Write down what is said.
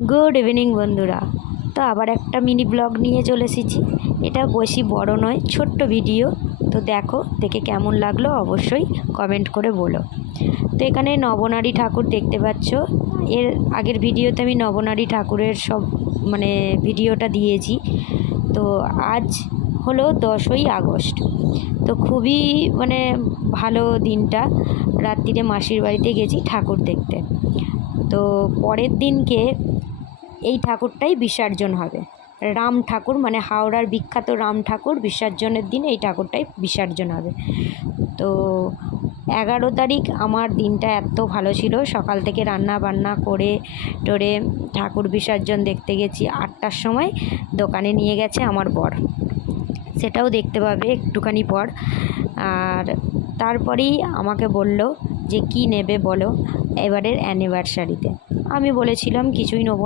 Good evening বন্ধুরা। তো আবার একটা মিনি ব্লগ নিয়ে চলে এসেছি। এটা বেশি বড় নয়, ছোট্ট ভিডিও। তো দেখো, দেখে কেমন লাগলো অবশ্যই কমেন্ট করে বলো। তো এখানে নবনারী ঠাকুর দেখতে পাচ্ছ। এর আগের ভিডিওতে আমি নবনারী ঠাকুরের সব ভিডিওটা দিয়েছি। তো আজ হলো 10ই আগস্ট। তো খুবই ভালো দিনটা। রাত্রিরে মাসির বাড়িতে গেছি ঠাকুর দেখতে। তো পরের দিনকে এই ঠাকুরটাই বিসর্জন হবে। রাম ঠাকুর হাওড়ার বিখ্যাত রাম ঠাকুর বিসর্জনের দিন এই ঠাকুরটাই বিসর্জন হবে। তো 11 তারিখ আমার দিনটা এত ভালো ছিল। সকাল থেকে রান্না বান্না করে টোরে ঠাকুর বিসর্জন দেখতে গেছি। 8টার সময় দোকানে নিয়ে গেছে আমার বর, সেটাও দেখতে পাবে একটুখানি পর। আর তারপরেই আমাকে বলল যে কি নেবে বলো এবারের অ্যানিভার্সারিতে। আমি বলেছিলাম কিছুই নেব